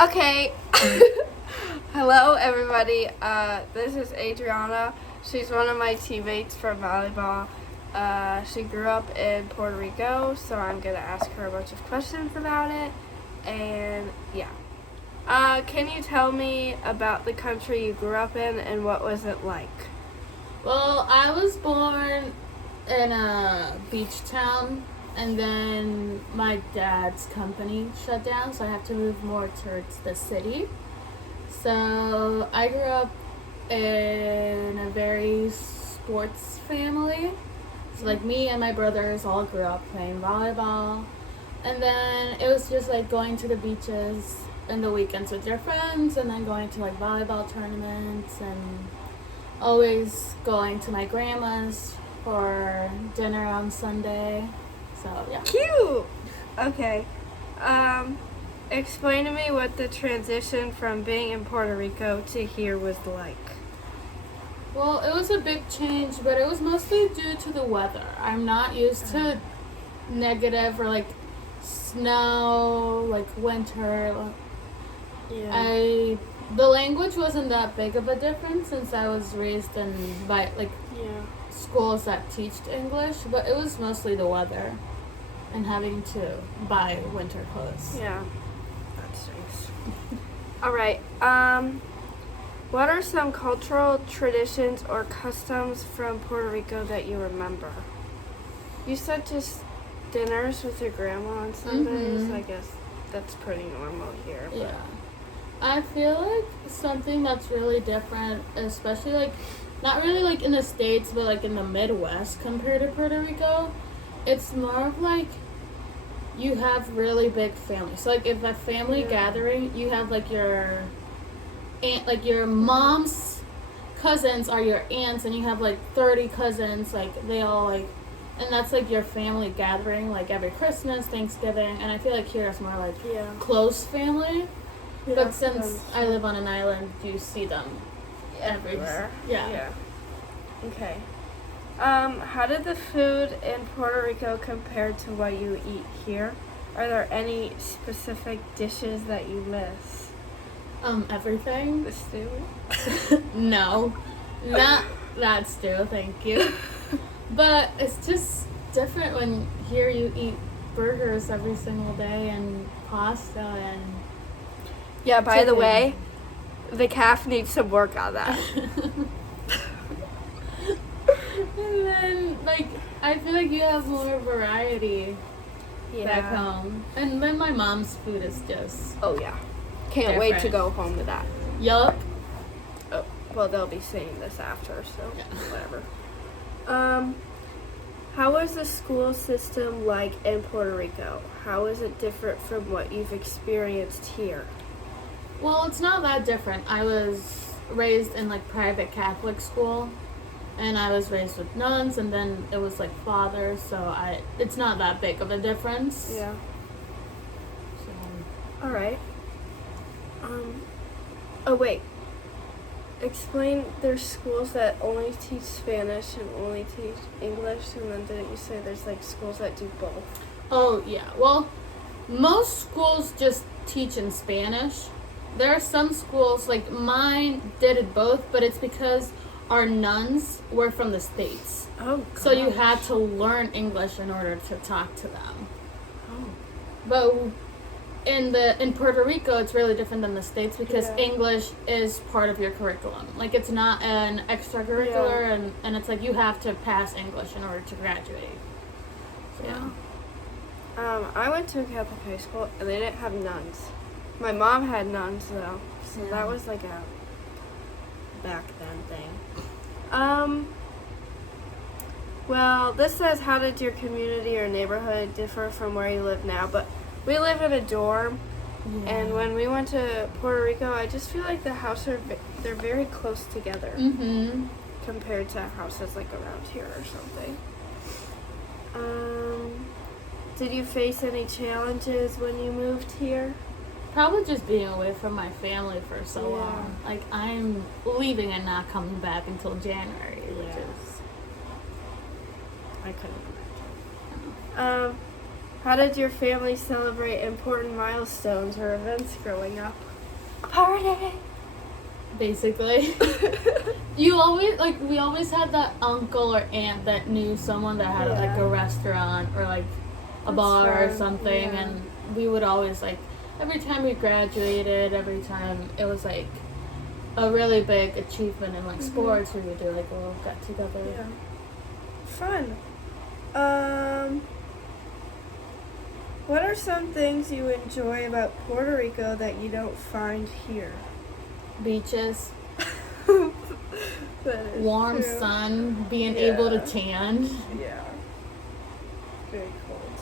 Okay. Hello, everybody. This is Adriana. She's one of my teammates from volleyball. She grew up in Puerto Rico, so I'm going to ask her a bunch of questions about it. And yeah. Can you tell me about the country you grew up in and what was it like? Well, I was born in a beach town, and then my dad's company shut down, so I have to move more towards the city. So I grew up in a very sports family. So like me and my brothers all grew up playing volleyball, and then it was just like going to the beaches in the weekends with your friends, and then going to like volleyball tournaments, and always going to my grandma's for dinner on Sunday. So yeah. Cute! Okay. Explain to me what the transition from being in Puerto Rico to here was like. Well, it was a big change, but it was mostly due to the weather. I'm not used to negative or like snow, like winter. Yeah. The language wasn't that big of a difference since I was raised in schools that teached English, but it was mostly the weather and having to buy winter clothes. Yeah. That stinks. All right. What are some cultural traditions or customs from Puerto Rico that you remember? You said just dinners with your grandma on Sundays. Mhm. I guess that's pretty normal here. But. Yeah. I feel like something that's really different, especially like, not really like in the States, but like in the Midwest compared to Puerto Rico, it's more of like you have really big families. So like if a family gathering, you have like your aunt, like your mom's cousins are your aunts, and you have like 30 cousins, like they all like, and that's like your family gathering like every Christmas, Thanksgiving, and I feel like here it's more like close family. Yeah, But since I live on an island, you see them everywhere. Yeah. Okay. How did the food in Puerto Rico compare to what you eat here? Are there any specific dishes that you miss? Everything. The stew? No, not that stew, thank you. But it's just different when here you eat burgers every single day and pasta and Yeah, by the chicken. way, the calf needs some work on that. And then, like, I feel like you have more variety back home. And then my mom's food is just... Oh, yeah. Can't wait to go home to that. Yup. Oh, well, they'll be seeing this after, so whatever. How is the school system like in Puerto Rico? How is it different from what you've experienced here? Well, it's not that different. I was raised in, like, private Catholic school. And I was raised with nuns, and then it was like fathers, so it's not that big of a difference. Yeah. So. All right. Oh wait. Explain. There's schools that only teach Spanish and only teach English, and then didn't you say there's like schools that do both? Oh yeah. Well, most schools just teach in Spanish. There are some schools like mine did it both, but it's because our nuns were from the States. Oh, God. So you had to learn English in order to talk to them. Oh. But in Puerto Rico, it's really different than the States because English is part of your curriculum. Like, it's not an extracurricular, and it's like you have to pass English in order to graduate. So, yeah. I went to a Catholic high school, and they didn't have nuns. My mom had nuns, though, so that was like a back then thing. Well, this says, how did your community or neighborhood differ from where you live now? But we live in a dorm, and when we went to Puerto Rico, I just feel like the houses they're very close together compared to houses like around here or something. Did you face any challenges when you moved here? Probably just being away from my family for so long. Like, I'm leaving and not coming back until January, which is... I couldn't imagine. How did your family celebrate important milestones or events growing up? Party. Basically. We always had that uncle or aunt that knew someone that had like a restaurant or like a bar or something, and we would always like every time we graduated, every time it was like a really big achievement in like sports, we would do like a little get together. Yeah. Fun. What are some things you enjoy about Puerto Rico that you don't find here? Beaches, That is warm true. sun, being able to tan. Yeah. Very cold.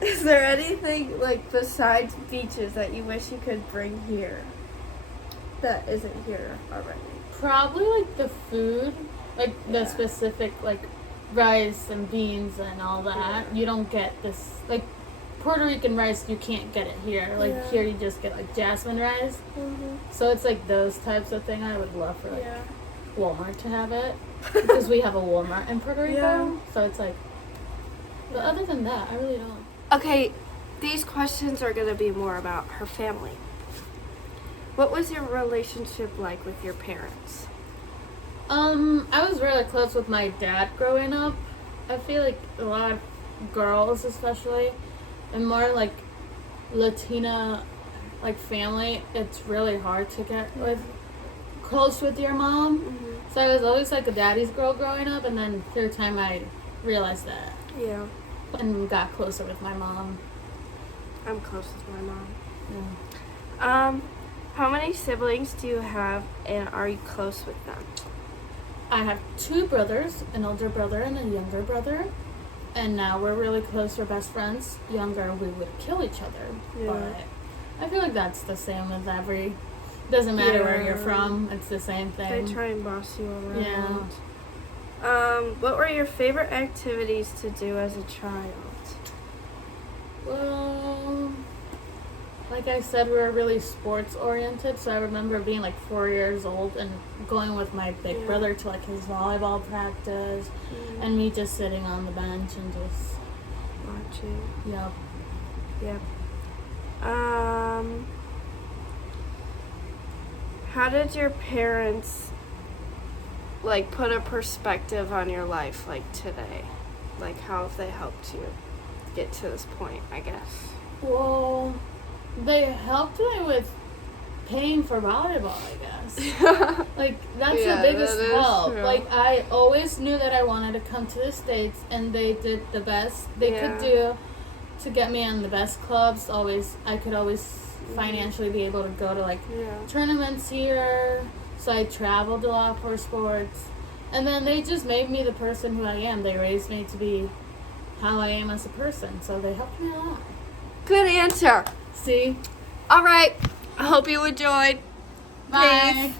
Is there anything like besides beaches that you wish you could bring here that isn't here already? Probably like the food, like the specific like rice and beans and all that. Yeah. You don't get this like Puerto Rican rice. You can't get it here. Like here, you just get like jasmine rice. Mm-hmm. So it's like those types of thing. I would love for like Yeah. Walmart to have it because we have a Walmart in Puerto Rico. Yeah. So it's like. But other than that, I really don't. Okay, these questions are going to be more about her family. What was your relationship like with your parents? I was really close with my dad growing up. I feel like a lot of girls, especially, and more like Latina, like family, it's really hard to get close with your mom. Mm-hmm. So I was always like a daddy's girl growing up, and then through time I realized that Yeah. and got closer with my mom. I'm close with my mom. Yeah. How many siblings do you have, and are you close with them? I have 2 brothers, an older brother and a younger brother, and now we're really close. We're best friends. Younger, we would kill each other, but I feel like that's the same with every. Doesn't matter where you're from. It's the same thing. They try and boss you around. Yeah. What were your favorite activities to do as a child? Well, like I said, we were really sports oriented, so I remember being like 4 years old and going with my big brother to like his volleyball practice, and me just sitting on the bench and just Watching. Yep. How did your parents like put a perspective on your life like today? Like how have they helped you get to this point, I guess? Well, they helped me with paying for volleyball, I guess. Like, that's the biggest that is help. true. Like, I always knew that I wanted to come to the States, and they did the best they could do to get me in the best clubs. I could always financially be able to go to, like, tournaments here. So I traveled a lot for sports. And then they just made me the person who I am. They raised me to be how I am as a person. So they helped me a lot. Good answer. See? All right. I hope you enjoyed. Bye. Peace.